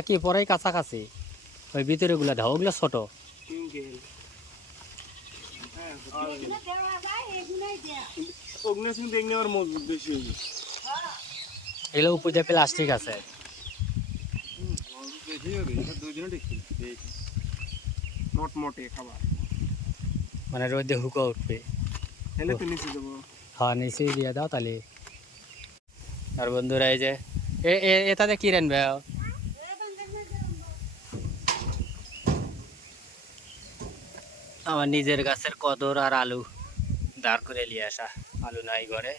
একই পরেই কাছাকাছি। ওই ভিতরে গুলা দাও, ওগুলো ছোট। এগুলো উপরে প্লাস্টিক আছে। মানে রোদে হুকা উঠবে। হ্যাঁ নিচে দিয়ে দাও তাহলে। আর বন্ধুরা এই যে এটাতে কি রানবে? আমার নিজের গাছের কদর আর আলু দাঁড় করে নিয়ে আসা। আলু নাই ঘরে,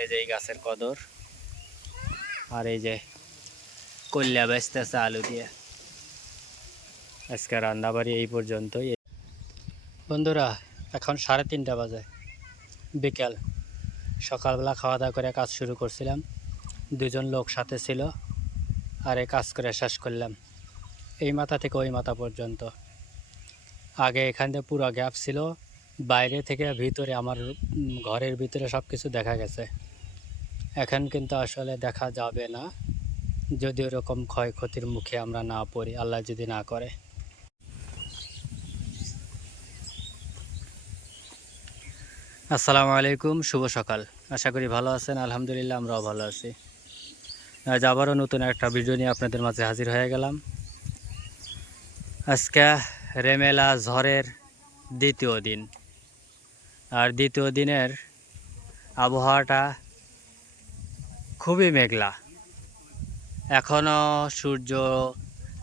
এই যে এই গাছের কদর আর এই যে কল্যা বেচতেছে আলু দিয়ে। আজকে রান্নাবাড়ি এই পর্যন্তই বন্ধুরা। এখন 3:30 বাজে, বিকেল। সকালবেলা খাওয়া দাওয়া করে কাজ শুরু করছিলাম, 2জন লোক সাথে ছিল, আর এই কাজ করে শেষ করলাম এই মাথা থেকে ওই মাথা পর্যন্ত। আগে এখান থেকে পুরো গ্যাপ ছিল, বাইরে থেকে ভিতরে আমার ঘরের ভিতরে সব কিছু দেখা গেছে। এখন কিন্তু আসলে দেখা যাবে না, যদি ওরকম ক্ষয়ক্ষতির মুখে আমরা না পড়ি, আল্লাহ যদি না করে। আসসালামু আলাইকুম, শুভ সকাল। আশা করি ভালো আছেন। আলহামদুলিল্লাহ আমরাও ভালো আছি। আজ আবারও নতুন একটা ভিডিও নিয়ে আপনাদের মাঝে হাজির হয়ে গেলাম। আজকে রেমেলা ঝড়ের দ্বিতীয় দিন, আর দ্বিতীয় দিনের আবহাওয়াটা খুবই মেঘলা। এখনও সূর্য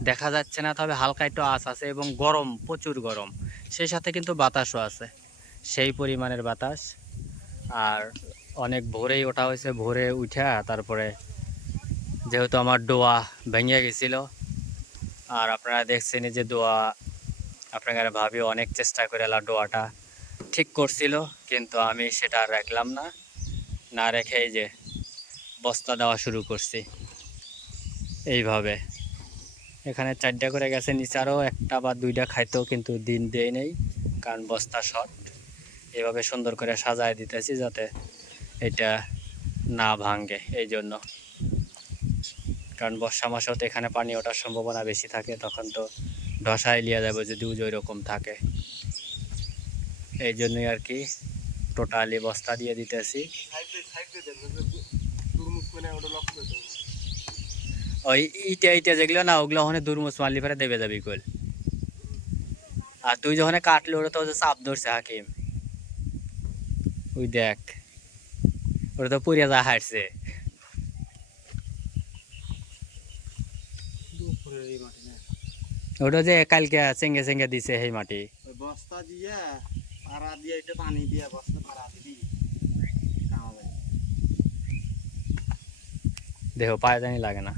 দেখা যাচ্ছে না, তবে হালকা একটু আঁচ আছে এবং গরম, প্রচুর গরম। সেই সাথে কিন্তু বাতাসও আছে, সেই পরিমাণের বাতাস। আর অনেক ভোরেই ওঠা হয়েছে, ভোরে উঠা তারপরে যেহেতু আমার ডোয়া ভেঙে গেছিলো, আর আপনারা দেখছেন যে ডোয়া আপনার ভাবি অনেক চেষ্টা করে ডোয়াটা ঠিক করছিল, কিন্তু আমি সেটা আর রাখলাম না, না রেখে এই যে বস্তা দেওয়া শুরু করছি এইভাবে। এখানে 4টা করে গেছে, নিচে আরও 1টা বা 2টা খাইতো, কিন্তু দিন দেয় নেই কারণ বস্তা শর্ট। এভাবে সুন্দর করে সাজায় দিতেছি যাতে এটা না ভাঙে, এই জন্য। কারণ বর্ষা মাসেও তো এখানে পানি ওঠার সম্ভাবনা বেশি থাকে, তখন তো ধসায় লিয়া যাবে যদি ওই রকম থাকে। এই জন্যই আর কি টোটালি বস্তা দিয়ে দিতেছি। ওই ইটা ইটা যেগুলো না, ওগুলো ওখানে দুর্মুচ মারলি ফেরে দেবে যাবি কল। আর তুই যখন কাটলি ওটা তো চাপ ধরছে হাকিম, ওই দেখ ওটা তো পুড়িয়া যা হাঁটছে। ওটা যে কালকে চেঙ্গে চেঙ্গে দিছে সেই মাটি, বস্তা দিয়ে পাড়া দিয়ে একটু পানি দিয়ে বস্তা পাড়া দিবি। দেখো পায়ে জানি লাগে না,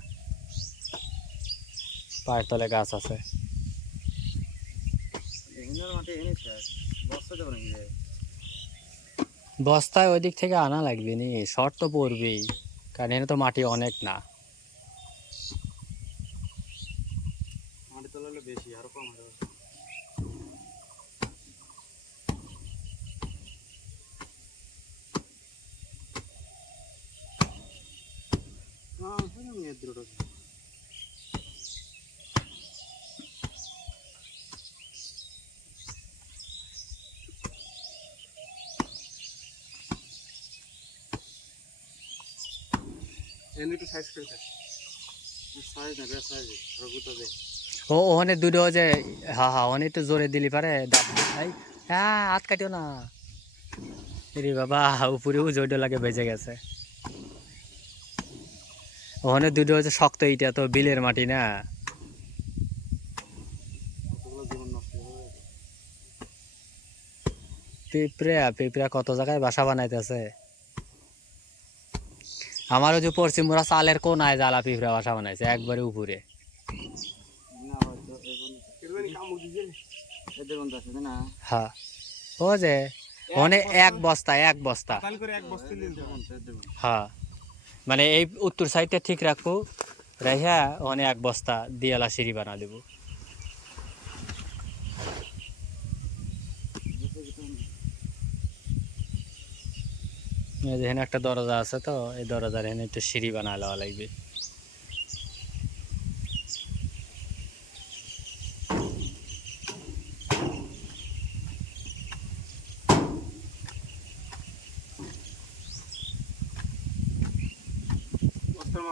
পায়ের তলে গাছ আছে। বস্তায় ওই দিক থেকে আনা লাগবে নি, শর্ট তো পড়বেই, কারণ এখানে তো মাটি অনেক না। মাটি তোলালে বেশি আরো কম হবে। ও ওখানে দুটো যে, হ্যাঁ হ্যাঁ ওখানে একটু জোরে দিলি পারে। হ্যাঁ হাত কাটিও না রে বাবা, উপরে জোরটা লাগে বেজে গেছে। ওখানে দুটো হচ্ছে শক্ত, ইটা তো বিলের মাটি না। পিঁপড়া পিঁপড়া কত জায়গায় বাসা বানাইতেছে। আমার ওই যে পশ্চিম মোড়া চালের কোনায় জ্বালা পিঁপড়া বাসা বানাইছে একবারে উপরে। হ্যাঁ ও যে ওখানে এক বস্তা হ্যাঁ, মানে এই উত্তর সাইডটা ঠিক রাখবো, রেখা ওখানে এক বস্তা দিয়ালা সিঁড়ি বানা দেবো। এখানে একটা দরজা আছে, তো এই দরজার এখানে একটু সিঁড়ি বানা লওয়া লাগবে।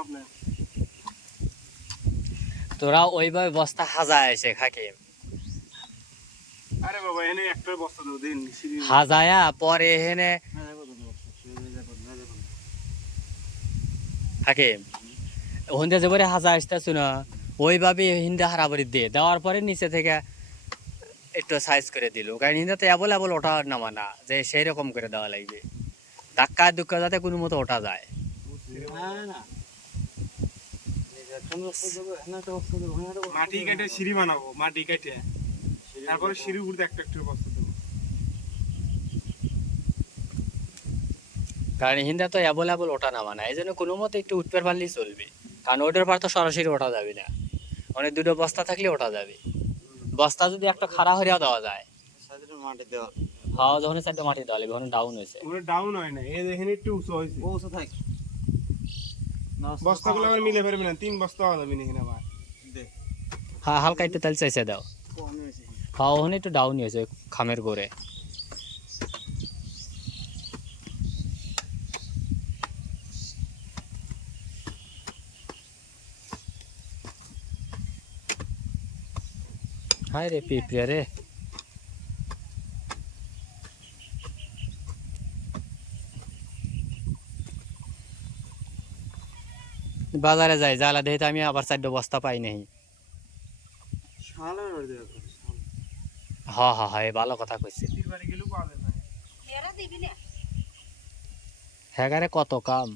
আপনার তোরা ওইভাবে বস্তা হাজায় এসে খাকে আরে বাবা এনে একটা বস্তা দাও দিন হাজায়া পরে এখানে থাকে ওখানে যে করে হাজা আসতেছ না ওইভাবে হিন্দা হারাবারি দিয়ে দেওয়ার পরে নিচে থেকে একটু সাইজ করে দিল কারণ হিন্দা তো অ্যাভেলেবল ওঠা নামা না যে সেই রকম করে দেওয়া লাগবে ধাক্কা দুক্কা যাতে কোনো মতো ওঠা যায় মাটি কেটে সিঁড়ি বানাবো মাটি কেটে তারপরে সিঁড়ির উপর একটা একটা বস্তা দেবো কারণ হিন্দা তো অ্যাভেলেবল ওঠা নামা না এই জন্য কোনো মতো একটু উঠতে পারলেই চলবে কারণ ওটার পর তো সরাসরি ওঠা যাবে না অনেক দুটো বস্তা থাকলে ওঠা যাবে বস্তা যদি একটা খাড়া হরিয়া দেওয়া যায় মাটি দেওয়া হাওয়া যখন চারটে মাটি দেওয়া লাগবে ওখানে ডাউন হয়েছে ওটা ডাউন হয় না এই দেখেন একটু উঁচু হয়েছে বসে থাক বস্তাগুলো আবার মিলে ফেরবে না 3 বস্তা হওয়া যাবে না এখানে আবার দে হ্যাঁ হালকা একটু তেল চাইছে দাও কম হয়েছে হাওয়া ওখানে একটু ডাউন হয়েছে খামের করে হায় রে পিঁপড়ে রে বাজারে যাই জ্বালা দেখে তো আমি আবার 4 বস্তা পাই নাই শালা আর দেওয়া হ্যাঁ হ্যাঁ হ্যাঁ ভালো কথা কইছে সিটির বাড়ি গেলেও পাওয়া যাবে না এরা দিবি না হ্যাঁ কত কাম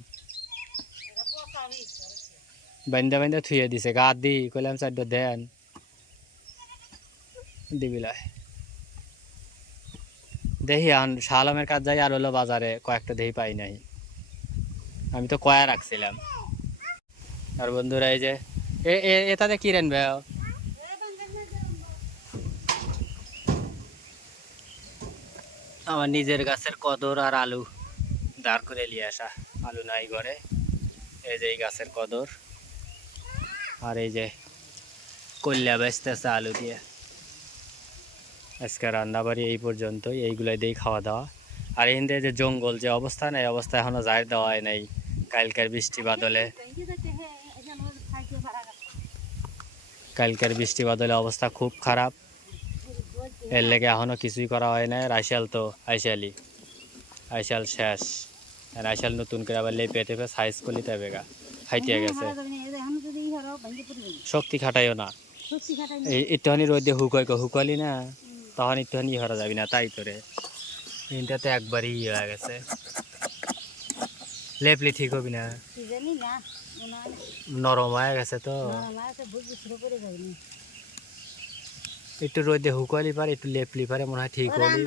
এরা পচাবি বান্দা বান্দা থুয়ে দিছে গা দি কইলাম 4 দেন দিবিলাই দেখি আন শালামের কাজ যাই আর হলো বাজারে কয়েকটা দেহি পাই নাই আমি তো কয়া রাখছিলাম আর বন্ধুরা এই যে এটাতে কি রানবে আমার নিজের গাছের কদর আর আলু দাঁড় করে নিয়ে আসা আলু নাই ঘরে এই যে এই গাছের কদর আর এই যে কল্যা বেচতেছে আলু দিয়ে আজকে রান্নাবাড়ি এই পর্যন্তই এইগুলাই দিয়েই খাওয়া দাওয়া আর এখান যে জঙ্গল যে অবস্থা না এই অবস্থা এখনো যায় দেওয়া হয় নাই কালকের বৃষ্টি বাদলে কালকের বৃষ্টি বাদলে অবস্থা খুব খারাপ এর লেগে এখনো কিছুই করা হয় না রাইশাল তো আইশাল শেষ আর আইশাল নতুন করে আবার লেপে টেপে সাইজ করলি তবে গা খাইতে গেছে শক্তি খাটাইও না এই একটুখানি রোদ দিয়ে হুকালি না তখন একটুখানি হরা যাবি না তাই তোরে দিনটাতে একবারই হয়ে গেছে লেপলি ঠিক হবি না নরম হয়ে গেছে তো একটু রোদ দিয়ে হুকালি পারে একটু লেপলি পারে মনে হয় ঠিক হলি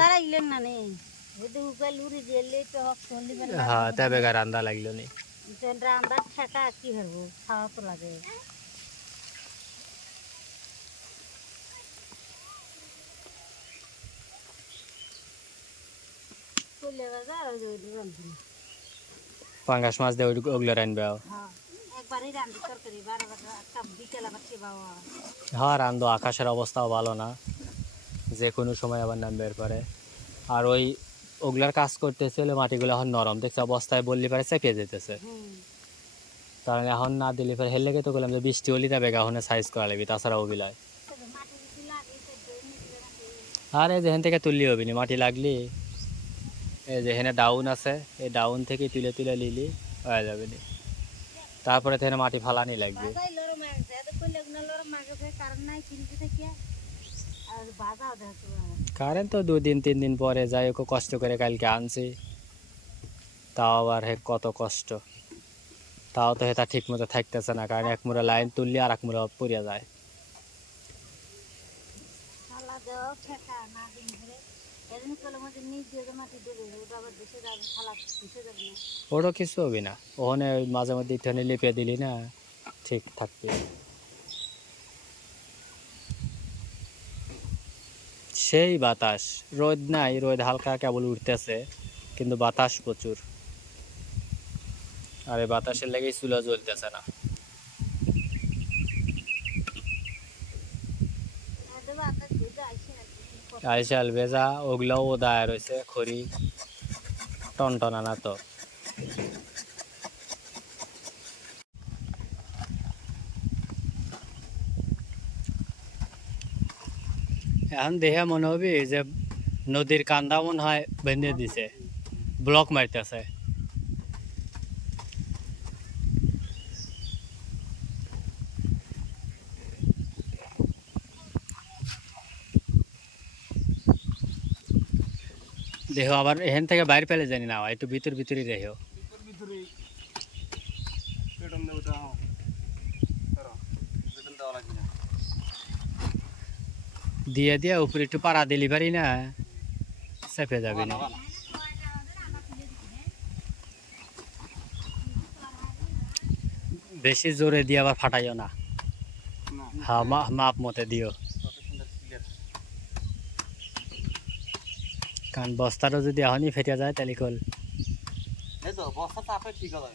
হ্যাঁ তবে গা রান্দা লাগলো নি কি করবো খাওয়া তো লাগে পাঙ্গাস মাছ দিয়ে ওগুলো রানবে একবারই রান্দি তরকারি বারবার বিকেল আবার খেবাও হ্যাঁ রান্ধো আকাশের অবস্থাও ভালো না যে কোনো সময় আবার নামবে এরপরে আর ওই ওগুলার কাজ করতেছিল মাটিগুলো এখন নরম দেখছে অবস্থায় বললি পারে চেপে যেতেছে কারণ এখন না দিলে পরে হেললে তো বললাম যে বৃষ্টি হলি তবে এখন সাইজ করা লাগবে তাছাড়া ওবিলায় আর এই যেখান থেকে তুললি হবি না মাটি লাগলি এই যেখানে ডাউন আছে এই ডাউন থেকে তুলে তুলে নিলি হয়ে যাবে নি তারপরে থেকে মাটি ফালানি লাগবে কারেন্ট তো 2-3 দিন পরে যাই ওকে কষ্ট করে কালকে আনছি তাও আবার হে কত কষ্ট তাও তো এটা ঠিক মতো থাকতেছে না কারণ এক মুড়া লাইন তুললি আর এক মুড়া পড়িয়া যায় ওটা কিছু হবি না ওখানে মাঝে মধ্যে একটুখানি লেপে দিলি না ঠিক থাকবে সেই বাতাস রোদ নাই রোদ হালকা কেবল উঠতেছে কিন্তু বাতাস প্রচুর আর এই বাতাসের লেগেই চুলা জ্বলতেছে না আইসাল ভেজা ওগুলাও ওদায় রয়েছে খড়ি টনটনা না তো এখন দেখে মনে হবে যে নদীর কান্দা মনে হয় বেঁধে দিছে, ব্লক মারতেছে। দেহ আবার এখান থেকে বাইরে পেলে জানি না, একটু ভিতর ভিতরই রেহেও। ভিতরে পেটন দেবো তো ধরো পেটন দেওয়া লাগবে না। দিয়ে দিয়ে উপরে একটু পাড়া দিলি পারি না, চেপে যাবে না। বেশি জোরে দিয়ে আবার ফাটাইও না, না হ্যাঁ মাপ মতে দিও। কত সুন্দর ক্লিয়ার। কারণ বস্তাটা যদি এখনই ফেটে যায় তাহলে কল। এই তো বস্তা চাপে ঠিক হবে।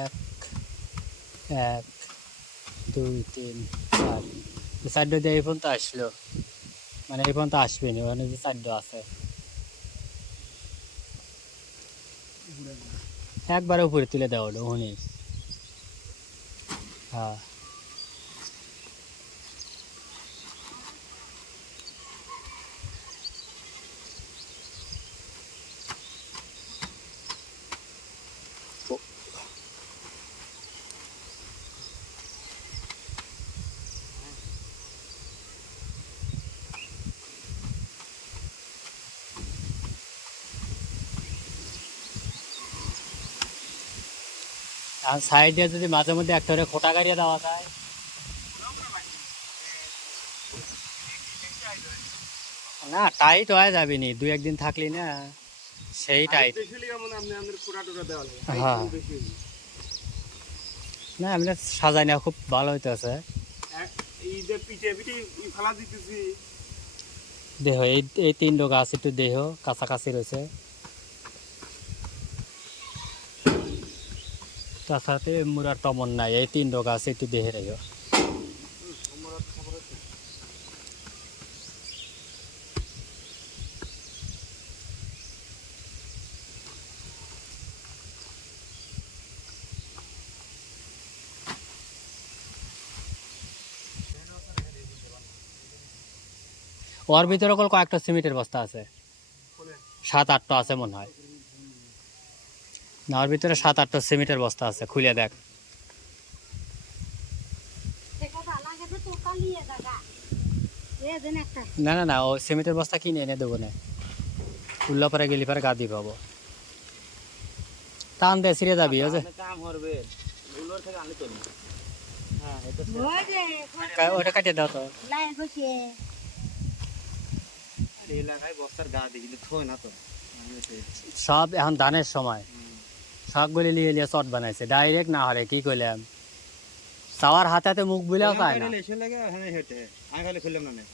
এক এক 2 3 4, চারটা দিয়ে এই পর্যন্ত আসলো, মানে এই পর্যন্ত আসবে না, ওখানে যে চারটা আছে একবারে উপরে তুলে দেওয়া হলো ওখানে। হ্যাঁ আর সাইডে যদি মাঝে মধ্যে একটা করে খোটা গাড়িয়ে দেওয়া যায়। না টাইট হয়ে যাবে নি, 2 একদিন থাকলি না সেই টাইট। স্পেশালি যেমন আপনি আমাদের কোটা টোটা দেওয়া লাগে হ্যাঁ। বেশি না এমনি সাজাই না, খুব ভালো হইতেছে। এই যে পিঠে পিঠে ফেলা দিতেছি। দেহ এই এই 3টো গাছ একটু দেহ কাছাকাছি রয়েছে, তাছাড়া মুরার তমন নাই। এই 3টো গাছ একটু দেহে রেখো। ওর ভিতরে কল কয়েকটা সিমেন্টের বস্তা আছে, 7-8টা আছে মনে হয়। না ওর ভিতরে 7-8টা সিমেন্টের বস্তা আছে, খুলে দেখ। না না না, ও সিমেন্টের বস্তা কিনে এনে দেবো না, উল্লা পরে গেলি পরে গাদি পাবো। টান দিয়ে ছিঁড়ে যাবি ওই যে, কাম করবে উলোর থেকে আনলে চলবে। হ্যাঁ এটা ওটা কাটিয়ে দাও তো। এই এলাকায় বস্তার গা দিয়ে কিন্তু থয় না তো। সব এখন ধানের সময়, সবগুলি লিয়ে লিয়ে চট বানাইছে ডাইরেক্ট, না হলে কি করলাম চাওয়ার হাতে হাতে মুখ বুলেও পায় না। এসে লাগে ওখানে হেঁটে আমি খালি খুললাম না।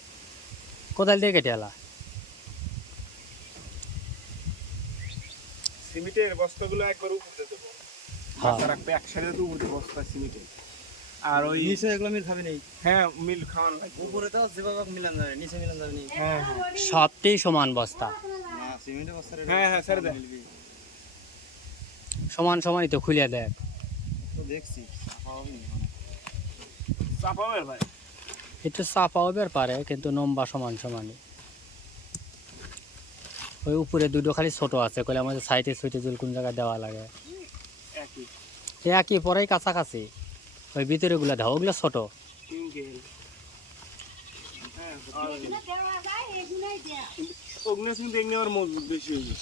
কোদাল দিয়ে কেটে এলা। সিমেন্টের বস্তাগুলো একবার উপরে দেবো, হ্যাঁ আর একটা একসাথে তো উপরে বস্তা সিমেন্টের। আর ওই নিচে এগুলো মিল খাবে নেই, হ্যাঁ মিল খাওয়ানো লাগবে। উপরে তো যেভাবে মিলান যাবে নিচে মিলান যাবে নেই। হ্যাঁ হ্যাঁ সবটাই সমান বস্তা, না সিমেন্টের বস্তা হ্যাঁ হ্যাঁ ছেড়ে দেন। সমান সমানই তো খুলে দেখ। তো দেখছি পাওয়া নেই চাপাবে ভাই। একটু চাপা হবে পারে, কিন্তু নম্বা সমান সমানই। ওই উপরে 2টো খালি ছোট আছে, কলে আমাদের সাইডে সুইটে জল কোন জায়গায় দেওয়া লাগে একই একই পরেই কাছাকাছি। ওই ভিতরে গুলা দাও, ওগুলো ছোট। টুইঙ্কেল হ্যাঁ এগুলো দেওয়া যায় এগুলোই দেয়া অগ্নি কিন্তু এমনি আমার মজবুত বেশি হয়ে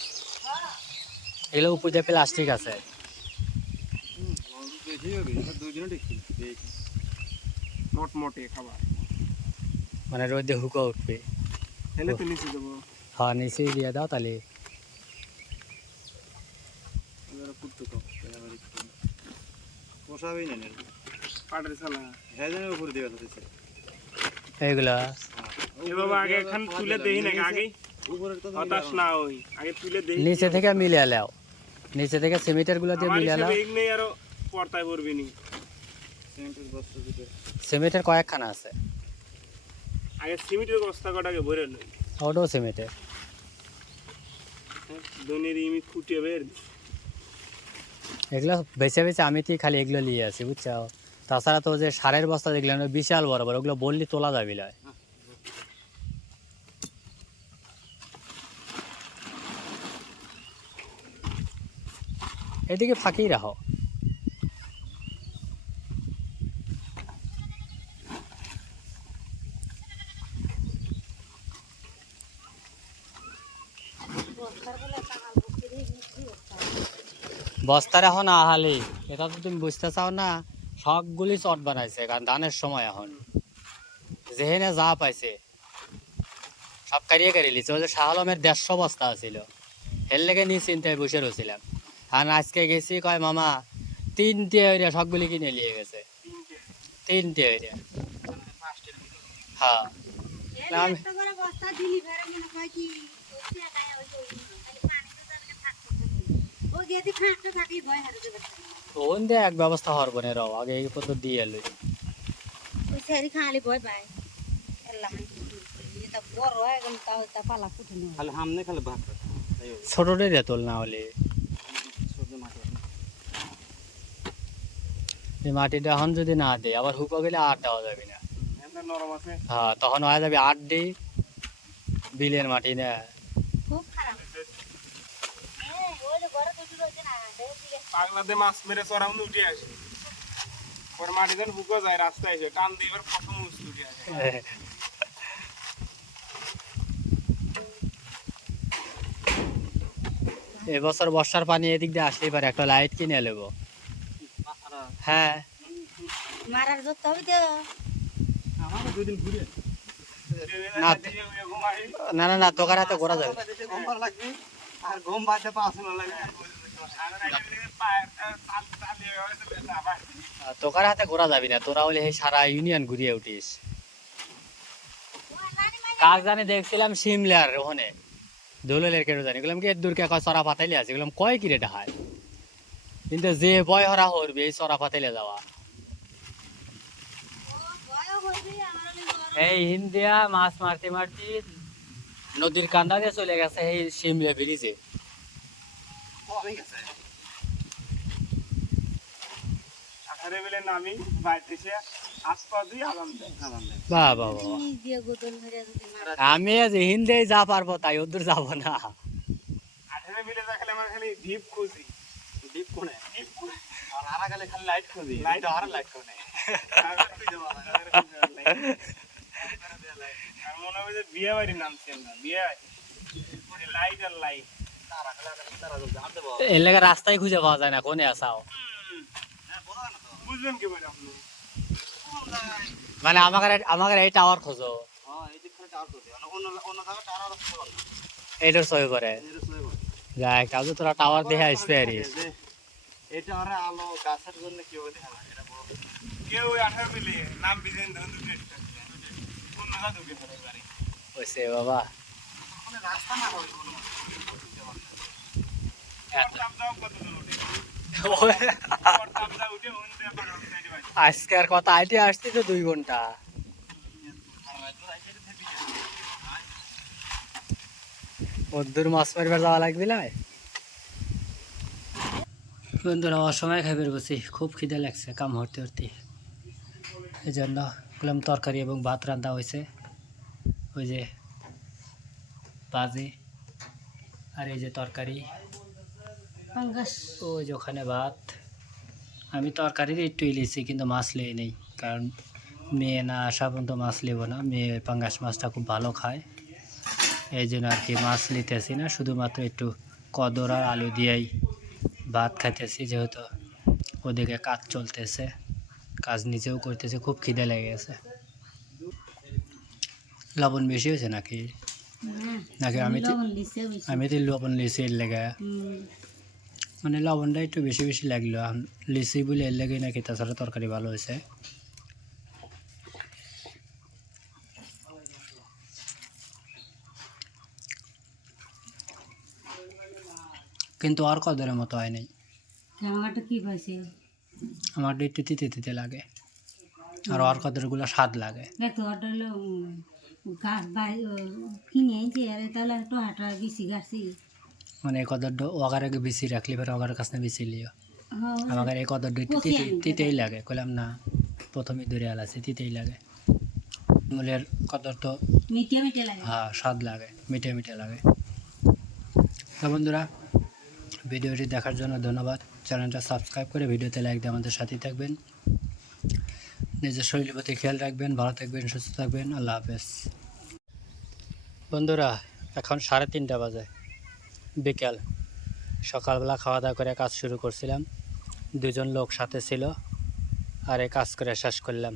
এগুলো উপর দিয়ে প্লাস্টিক আছে। বেশি হবে দুজনে দেখি মটমটে খাবার মানে রোদে হুকা উঠবে। হেলে তো নিচে যাবো হ্যাঁ নিচেই দিয়ে দাও তাহলে। এবারে কুটতে তো পোষাবেই না পাটের ছালা হ্যাঁ জানে উপরে দেওয়া আছে এইগুলা এ বাবা আগে এখন তুলে দেই না আগে উপরে তো হতাশ না হই আগে তুলে দেই নিচে থেকে মিলিয়ে নাও, নিচে থেকে সিমেন্টের গুলো দিয়ে আমার মিলিয়ে নাও। হিসেবে এগুলোই আরো পর্তায় পড়বি নি সেন্টার বস্তা দিতে সিমেন্টের কয়েকখানা আছে, আগে সিমেন্টের বস্তা কটাকে ভরে লই ওটাও সিমেন্টের। দনের ইমি খুঁটে বের এগুলো বেছে বেছে আমি কি খালি এগুলো নিয়ে আসি বুঝছো। তাছাড়া তো যে সারের বস্তা দেখলাম বিশাল বড় বড়, ওগুলো বললি তোলা যাবি না। এদিকে ফাঁকিই রাখো। বস্তার গুলো কামাল বুঝতে দিয়ে মিষ্টি বস্তা বস্তার এখন আহালি, এটা তো তুমি বুঝতে চাও না, সবগুলি চট বানাইছে কারণ ধানের সময় এখন যেহেনে যা পাইছে সব কারিয়ে কারিয়ে লিছে। ওই যে শাহ আলমের 150 বস্তা ছিল, এর লেগে নিয়ে চিন্তায় বসে রয়েছিলাম। আর আজকে গেছি কয় মামা 3টে এরিয়া সবগুলি কিনে নিয়ে গেছে, 3টে এরিয়া। হ্যাঁ আমি- একটা করে বস্তা দিলি ভরে মনে হয় কি ওই টাকায় ওই খালি পানি তো তাহলে থাকতে ও যদি খাটতে থাকি ভয় হারে যাবে ওন দিয়ে এক ব্যবস্থা হরব না রাও, আগে এই পত্র দিয়ে এলো। ওই সেরি খালি ভয় পায় আল্লাহ এটা বড় হয় গেল তাও তা পালা কুটে নেই খালি হামনে খালি ভাত ছোটটাই দিয়ে তোল না হলে সবজি মাছ এই মাটিটা এখন যদি না দেয় আবার হুকো গেলে আর দেওয়া যাবে না। এমন নরম আছে হ্যাঁ তখন হয়ে যাবে 8 ডি বিলের মাটি না। খুব খারাপ হ্যাঁ ওই যে ঘরে তো রয়েছে না দেখি পাগলাতে মাছ মেরে চড়াউন উঠে আসে পরে মাটি যখন বুকো যায় রাস্তায় এসে টান দিয়ে এবার প্রথম উঠে আসে এবছর বর্ষার পানি এদিক দিয়ে আসলেই পারে, একটা লাইট কিনে নেবো। হ্যাঁ মারার যত হবে তো আমার দুদিন ঘুরে না না না না তোকার হাতে ঘোরা যাবে, গম ভালো লাগবে আর গম বাজতে পাঁচ না লাগবে তোকার হাতে ঘোরা যাবি না, তোরা হলে এই সারা ইউনিয়ন ঘুরিয়ে উঠিস। কাক জানি দেখছিলাম সিমলার ওখানে দোলের কেটে জানি গেলাম কি দূর কে কয় চড়া পাতাইলে আছে গেলাম কয় কিরে ডাহায়, কিন্তু যে ভয় হরা করবে এই চড়া পাতাইলে যাওয়া। ভয়ও করবি আমার এই হিন্দিয়া মাছ মারতে মারতে নদীর কান্দা দিয়ে চলে গেছে এই সিমলা ব্রিজে। কমে গেছে আঠারে বেলে নামি বাইতে এসে আসপা দিয়ে আরাম দেয় বাহ বাহ বাহ, নিজ দিয়ে গোদল মেরে যদি মারা আমি আজ হিন্দি যা পারবো তাই ওদের যাবো না। আঠারে বেলে দেখালে আমার খালি ডিপ খুঁজি ডিপ কোনে ডিপ খুঁজি আর আরা গেলে খালি লাইট খুঁজি লাইট আর লাইট কোনে আর মনে হবে যে বিয়ে বাড়ি নামছেন না বিয়ে বাড়ি লাইট আর লাইট এর লেগে রাস্তায় খুঁজে পাওয়া যায় না কোনে আসাও। বুঝবেন কি বলে আপনি মানে আমাকে এই টাওয়ার খোঁজো, হ্যাঁ এই দিক খালি টাওয়ার খুঁজি অন্য অন্য জায়গায় টাওয়ার খুঁজি এইটার সই করে এর সই বল যাই কাজ তোরা টাওয়ার দেখে আসবে আরিস। এটা আর আলো গাছের জন্য কি হবে দেখা যায় এটা বড় কেউ আঠার বেলে নাম বিজেন ধরুন দুটো কোন না ঢুকে পড়ে বাড়ি ওইসে বাবা মানে রাস্তা না হয় কোনো তাপ দাও কত দূর উঠে তাপ দাও উঠে উঠে আবার সাইডে বাড়ি আজকের কথা আইতে আসতে তো 2 ঘন্টা। ওদের মাছ মারবার যাওয়া লাগবে না বন্ধুরা, অসময় খাইবার বসি, খুব খিদে লাগছে কাম হতে হতে, এই জন্য বললাম তরকারি এবং ভাত রান্না হয়েছে। ওই যে ভাজি আর এই যে তরকারি, পাঙ্গাস ওই যে ওখানে ভাত। আমি তরকারির একটু ইলিছি কিন্তু মাছ লেই নেই, কারণ মেয়ে না আসা পর্যন্ত মাছ নেব না, মেয়ে পাঙ্গাস মাছটা খুব ভালো খায়, এই জন্য আর কি মাছ নিতেছি না, শুধুমাত্র একটু কদর আর আলু দিয়েই ভাত খাইতেছি, যেহেতু ওদিকে কাজ চলতেছে, কাজ নিজেও করতেছে, খুব খিদে লেগে গেছে। লবণ বেশি হয়েছে নাকি? নাকি আমি তো লবণ লিচি এর লেগে, মানে লবণটা একটু বেশি বেশি লাগলো লিচি বলে এর লেগে নাকি, তাছাড়া তরকারি ভালো হয়েছে। কিন্তু আর কদরের মতো হয় নাই, কি পাইছে আমার একটু তিতে তিতে লাগে, আর আর কদরগুলো স্বাদ লাগে। দেখো ওটা হলো গাছ কিনে যে আর তাহলে একটু হাঁটা বেশি গাছি মানে এই কদরটা ওগার আগে বেশি রাখলি, পরে ওগার কাছে বেশি লিও, হ্যাঁ আমাকে এই কদরটা একটু তিতে তিতেই লাগে, কইলাম না প্রথমে দূরে আলাসি তিতেই লাগে। মূলের কদর তো মিঠে মিঠে লাগে। হ্যাঁ স্বাদ লাগে, মিঠে মিঠে লাগে। তো বন্ধুরা, ভিডিওটি দেখার জন্য ধন্যবাদ। চ্যানেলটা সাবস্ক্রাইব করে ভিডিওতে লাইক দিয়ে আমাদের সাথেই থাকবেন। নিজের শরীরের প্রতি খেয়াল রাখবেন, ভালো থাকবেন, সুস্থ থাকবেন। আল্লাহ হাফেজ। বন্ধুরা, এখন 3:30 বাজে, বিকেল। সকালবেলা খাওয়া দাওয়া করে কাজ শুরু করছিলাম, 2জন লোক সাথে ছিল, আর এই কাজ করে শেষ করলাম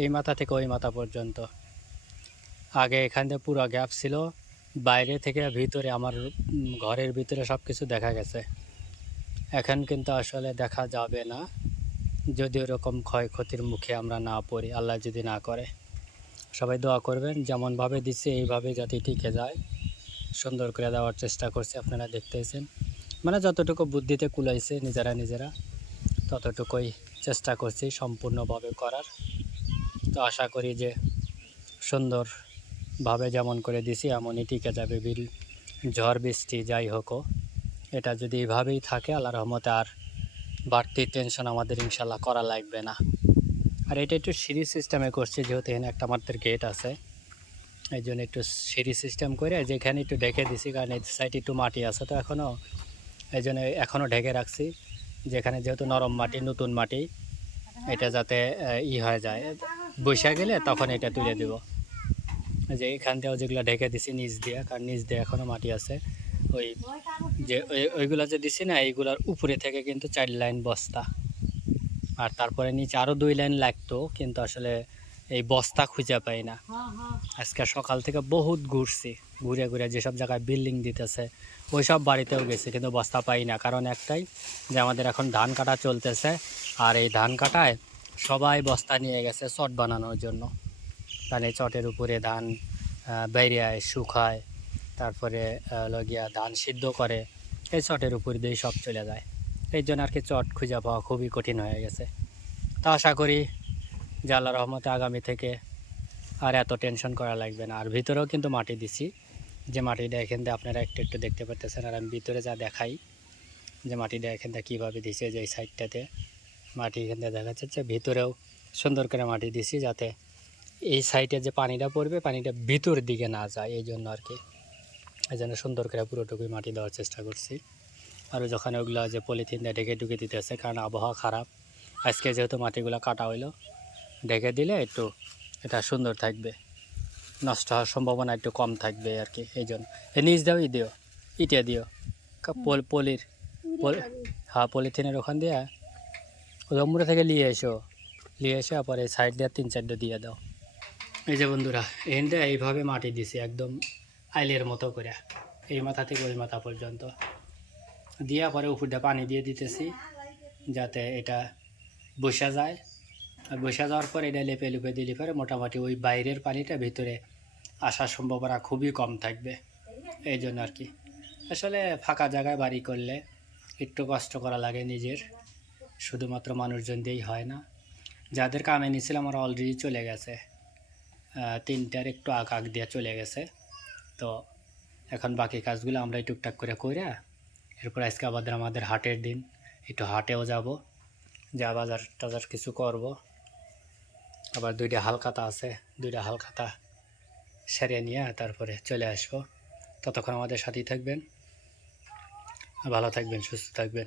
এই মাথা থেকে ওই মাথা পর্যন্ত। আগে এখান থেকে পুরো গ্যাপ ছিল, বাইরে থেকে ভিতরে আমার ঘরের ভিতরে সব কিছু দেখা গেছে। এখন কিন্তু আসলে দেখা যাবে না, যদি ওরকম ক্ষয়ক্ষতির মুখে আমরা না পড়ি, আল্লাহ যদি না করে। সবাই দোয়া করবেন, যেমনভাবে দিচ্ছে এইভাবে যাতে টিকে যায়, সুন্দর করে দেওয়ার চেষ্টা করছি। আপনারা দেখতেছেন, মানে যতটুকু বুদ্ধিতে কুলাইছে নিজেরা ততটুকুই চেষ্টা করছি সম্পূর্ণভাবে করার। তো আশা করি যে সুন্দরভাবে যেমন করে দিছি এমনই টিকে যাবে। বিল ঝড় বৃষ্টি যাই হোক, এটা যদি এইভাবেই থাকে, আল্লাহর রহমতে আর বাড়তি টেনশন আমাদের ইনশাল্লাহ করা লাগবে না। আর এটা একটু সিঁড়ি সিস্টেমে করছি, যেহেতু এখানে একটা আমাদের গেট আছে, এই জন্য একটু সিঁড়ি সিস্টেম করে যেখানে একটু ঢেকে দিছি, কারণ এই সাইডে একটু মাটি আছে তো এখনও, এই জন্য এখনও ঢেকে রাখছি, যেখানে যেহেতু নরম মাটি, নতুন মাটি, এটা যাতে হয়ে যায়, বসে গেলে তখন এটা তুলে দেব। যে এখান থেকেও যেগুলো ঢেকে দিছি নিচ দিয়ে, কারণ নিচ দিয়ে এখনও মাটি আছে, ওই যে ওইগুলো যে দিছি না, এইগুলোর উপরে থেকে কিন্তু 4 লাইন বস্তা, আর তারপরে নিচে আরও 2 লাইন লাগতো, কিন্তু আসলে এই বস্তা খুঁজে পাই না। আজকে সকাল থেকে বহুত ঘুরছি, ঘুরে ঘুরে যেসব জায়গায় বিল্ডিং দিতেছে ওই সব বাড়িতেও গেছি, কিন্তু বস্তা পাই না। কারণ একটাই, যে আমাদের এখন ধান কাটা চলতেছে, আর এই ধান কাটায় সবাই বস্তা নিয়ে গেছে চট বানানোর জন্য, কারণ এই চটের উপরে ধান বাইরে শুকায়, তারপরে লগিয়া ধান সিদ্ধ করে, এই চটের উপর দিয়েই সব চলে যায়। এই জন্য আর কি চট খুঁজে পাওয়া খুবই কঠিন হয়ে গেছে। তা আশা করি যে আল্লাহর রহমতে আগামী থেকে আর এত টেনশন করা লাগবে না। আর ভিতরেও কিন্তু মাটি দিছি, যে মাটিটা এখান থেকে আপনারা একটু একটু দেখতে পারতেছেন, আর আমি ভিতরে যা দেখাই যে মাটিটা এখান থেকে কীভাবে দিছে, যে এই সাইডটাতে মাটি এখান থেকে দেখা যাচ্ছে, ভিতরেও সুন্দর করে মাটি দিছি, যাতে এই সাইডে যে পানিটা পড়বে, পানিটা ভিতর দিকে না যায়, এই জন্য আর কি, এই জন্য সুন্দর করে পুরোটুকুই মাটি দেওয়ার চেষ্টা করছি। আর যখন ওগুলো যে পলিথিন দিয়ে ঢেকে ঢুকে দিতেছে, কারণ আবহাওয়া খারাপ, আজকে যেহেতু মাটিগুলো কাটা হইলো, ঢেকে দিলে একটু এটা সুন্দর থাকবে, নষ্ট হওয়ার সম্ভাবনা একটু কম থাকবে আর কি। এই জন্য নিচ দাও দিও, ইটে দিও, পলির হ্যাঁ পলিথিনের ওখান দিয়ে রম্বুরা থেকে নিয়ে এসে পরে সাইড দিয়ে 3-4টা দিয়ে দাও। এই যে বন্ধুরা, এখানটা এইভাবে মাটি দিছি একদম আইলের মতো করে, এই মাথা থেকে ওই মাথা পর্যন্ত দিয়া, পরে উপরটা পানি দিয়ে দিতেছি, যাতে এটা বসা যায়। আর বসা যাওয়ার পর এটা লেপে লুপে দিলে পরে মোটামুটি ওই বাইরের পানিটা ভিতরে আসার সম্ভাবনা খুবই কম থাকবে। এই জন্য আর কি, আসলে ফাঁকা জায়গায় বাড়ি করলে একটু কষ্ট করা লাগে নিজের, শুধুমাত্র মানুষজন দিয়েই হয় না। যাদের কামে নিয়েছিলাম আমার অলরেডি চলে গেছে, 3টার একটু আগ দিয়ে চলে গেছে। তো এখন বাকি কাজগুলো আমরা টুকটাক করে এরপর আজকে আমাদের হাটের দিন, একটু হাটেও যাব, যা বাজার টাজার কিছু করব। আবার 2টা হালখাতা আছে, 2টা হালখাতা সেরে নিয়ে তারপরে চলে আসবো। ততক্ষণ আমাদের সাথেই থাকবেন, ভালো থাকবেন, সুস্থ থাকবেন।